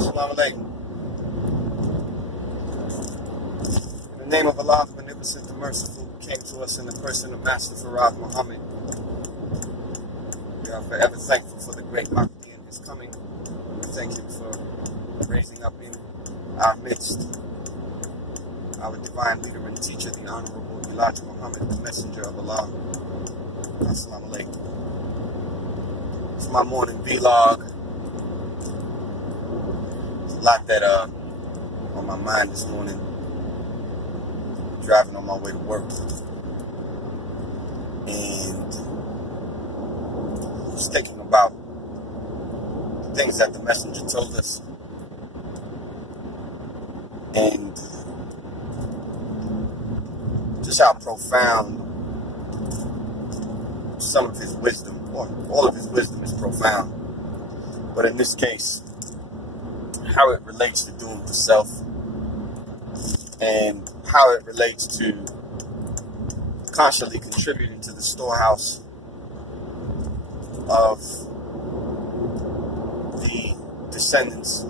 Salaam Alaikum. In the name of Allah, the Beneficent, the Merciful, who came to us in the person of Master Farad Muhammad. We are forever thankful for the great Mahdi and his coming. We thank him for raising up in our midst our divine leader and teacher, the Honorable Elijah Muhammad, the Messenger of Allah. Assalamu Alaikum. It's my morning vlog. There's a lot that on my mind this morning. Driving on my way to work. And just thinking about the things that the Messenger told us. And just how profound some of his wisdom, or all of his wisdom, is profound. But in this case, how it relates to doing for self, and how it relates to constantly contributing to the storehouse of the descendants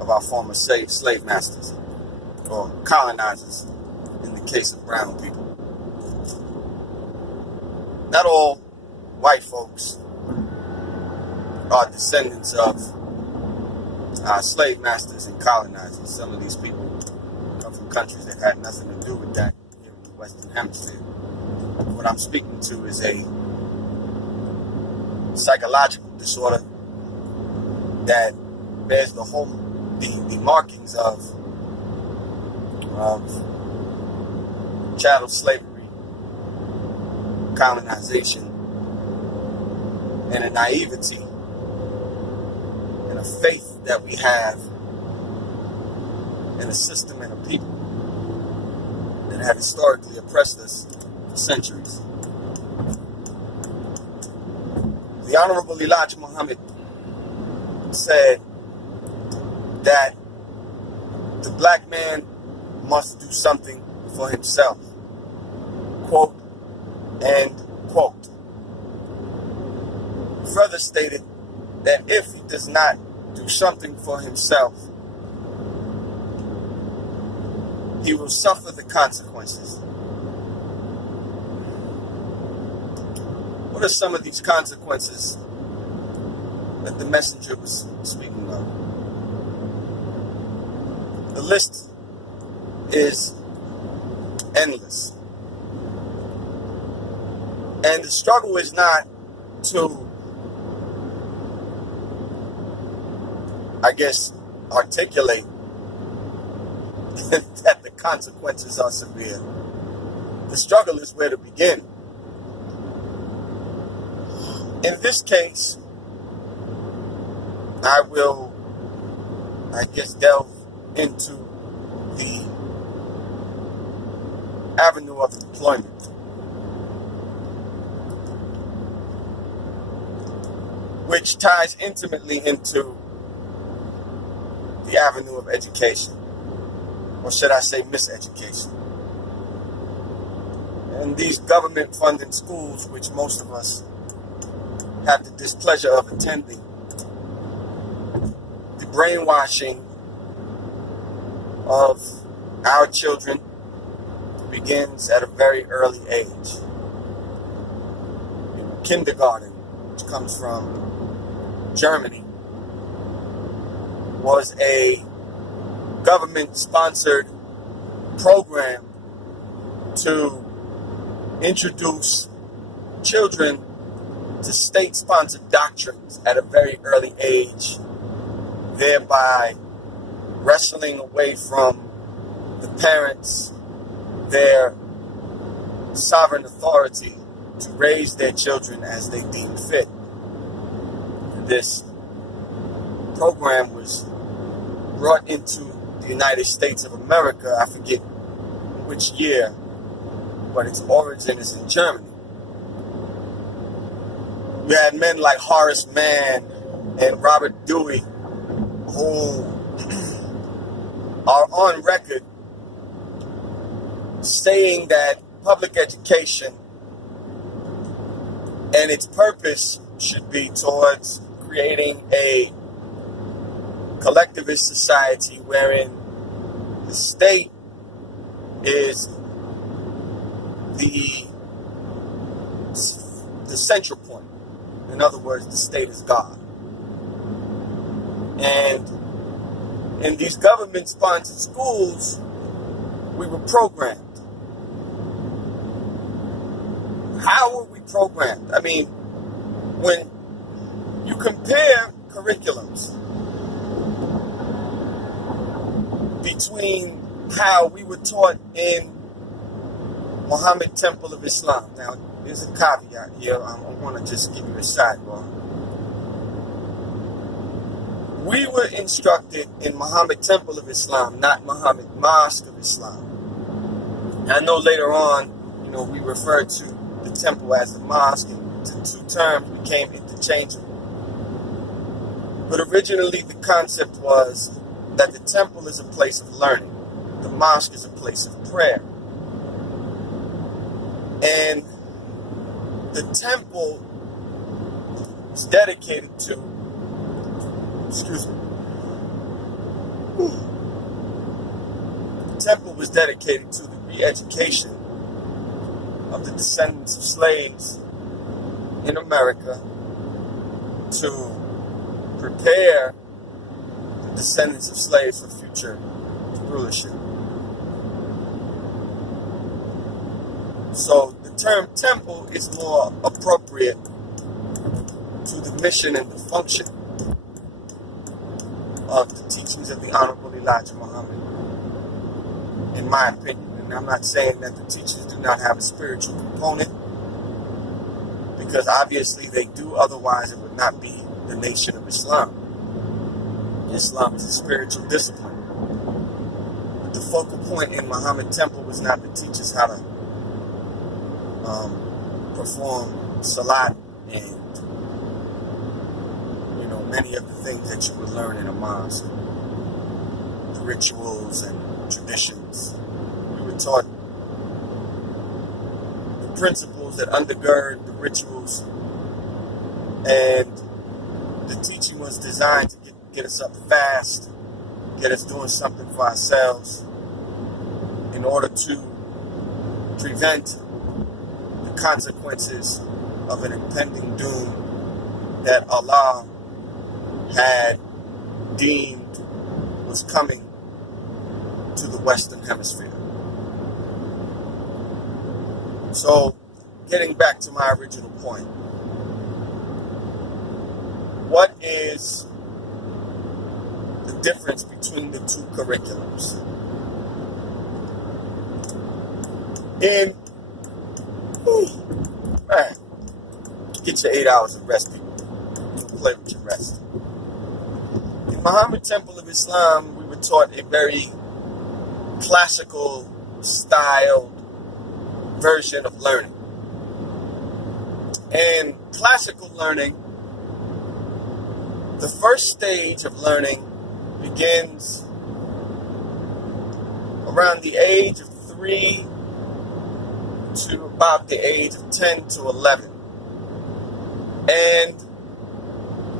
of our former slave masters, or colonizers, in the case of brown people. Not all white folks are descendants of our slave masters and colonizers. Some of these people come from countries that had nothing to do with that here in the Western Hemisphere. What I'm speaking to is a psychological disorder that bears the markings of chattel slavery, colonization, and a naivety and a faith that we have in a system and a people that have historically oppressed us for centuries. The Honorable Elijah Muhammad said that the black man must do something for himself. Quote, end quote. Further stated that if he does not do something for himself, he will suffer the consequences. What are some of these consequences that the Messenger was speaking of? The list is endless. And the struggle is not to, articulate that the consequences are severe. The struggle is where to begin. In this case, I will, delve into the avenue of employment. Which ties intimately into the avenue of education, or should I say miseducation. And these government-funded schools, which most of us have the displeasure of attending, the brainwashing of our children begins at a very early age. Kindergarten, which comes from Germany, was a government-sponsored program to introduce children to state-sponsored doctrines at a very early age, thereby wrestling away from the parents their sovereign authority to raise their children as they deem fit. This program was brought into the United States of America, I forget which year, but its origin is in Germany. We had men like Horace Mann and Robert Dewey who are on record saying that public education and its purpose should be towards creating a collectivist society wherein the state is the central point. In other words, the state is God. And in these government-sponsored schools, we were programmed. How were we programmed? I mean, when you compare curriculums between how we were taught in Muhammad Temple of Islam. Now, there's a caveat here. I want to just give you a sidebar. We were instructed in Muhammad Temple of Islam, not Muhammad Mosque of Islam. And I know later on, we referred to the temple as the mosque, and the two terms became interchangeable. But originally, the concept was that the temple is a place of learning. The mosque is a place of prayer. And the temple is dedicated to, the temple was dedicated to the re-education of the descendants of slaves in America to prepare the descendants of slaves for future rulership. So the term temple is more appropriate to the mission and the function of the teachings of the Honorable Elijah Muhammad, in my opinion. And I'm not saying that the teachers do not have a spiritual component, because obviously they do, otherwise it would not be the nation of Islam. Islam is a spiritual discipline. But the focal point in Muhammad Temple was not to teach us how to perform salat and many of the things that you would learn in a mosque, the rituals and traditions. We were taught the principles that undergird the rituals, and the teaching was designed to get us up fast, get us doing something for ourselves in order to prevent the consequences of an impending doom that Allah had deemed was coming to the Western Hemisphere. So, getting back to my original point, what is the difference between the two curriculums? Get your 8 hours of rest, people. Don't play with your rest. In Muhammad Temple of Islam, we were taught a very classical styled version of learning. And classical learning, the first stage of learning begins around the age of 3 to about the age of 10 to 11. And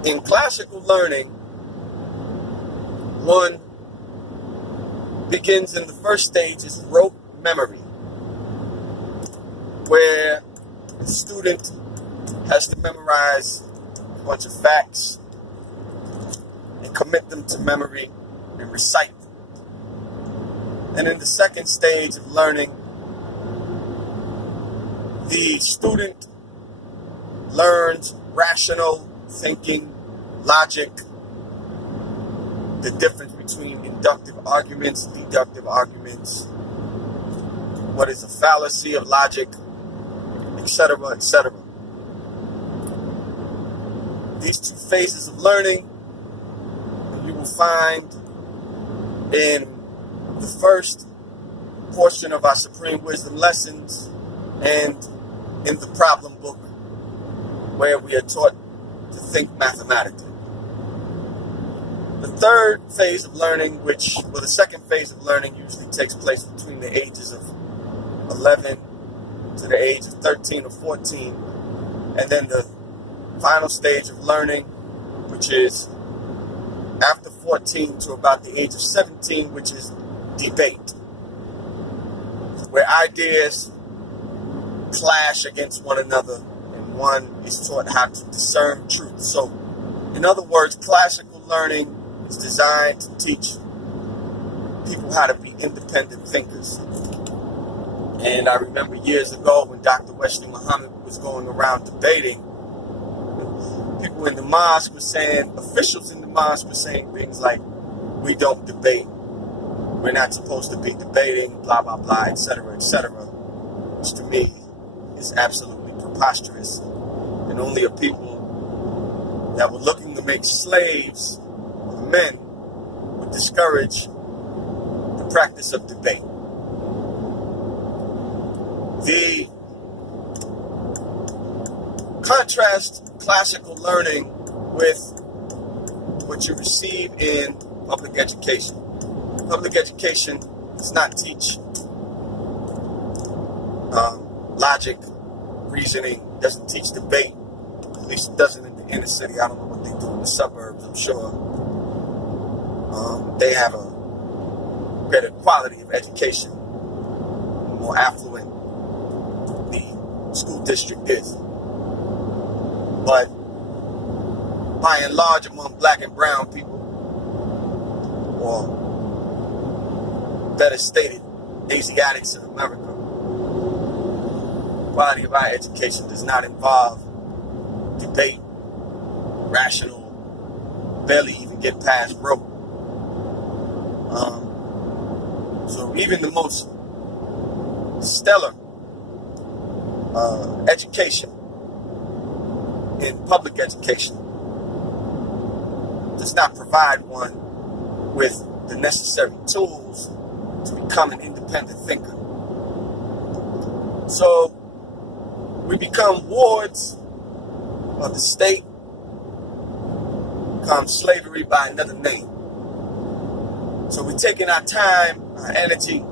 in classical learning, one begins in the first stage is rote memory, where the student has to memorize a bunch of facts and commit them to memory and recite them. And in the second stage of learning, the student learns rational thinking, logic, the difference between inductive arguments, deductive arguments, what is a fallacy of logic, etc., etc. These two phases of learning you will find in the first portion of our Supreme Wisdom lessons and in the problem book, where we are taught to think mathematically. The third phase of learning, the second phase of learning usually takes place between the ages of 11 to the age of 13 or 14. And then the final stage of learning, which is after 14 to about the age of 17, which is debate, where ideas clash against one another and one is taught how to discern truth. So, in other words, classical learning is designed to teach people how to be independent thinkers. And I remember years ago when Dr. Wesley Muhammad was going around debating, people in the mosque were saying, officials in the mosque were saying things like, we don't debate, we're not supposed to be debating, blah, blah, blah, etc., which to me is absolutely preposterous. And only a people that were looking to make slaves of men would discourage the practice of debate. The contrast classical learning with what you receive in public education. Public education does not teach logic, reasoning, doesn't teach debate. At least it doesn't in the inner city. I don't know what they do in the suburbs, I'm sure. They have a better quality of education, more affluent the school district is. But by and large, among black and brown people, or better stated, Asiatics in America, the quality of our education does not involve debate, rational, barely even get past broke. So even the most stellar education in public education does not provide one with the necessary tools to become an independent thinker. So we become wards of the state, become slavery by another name. So we're taking our time, our energy,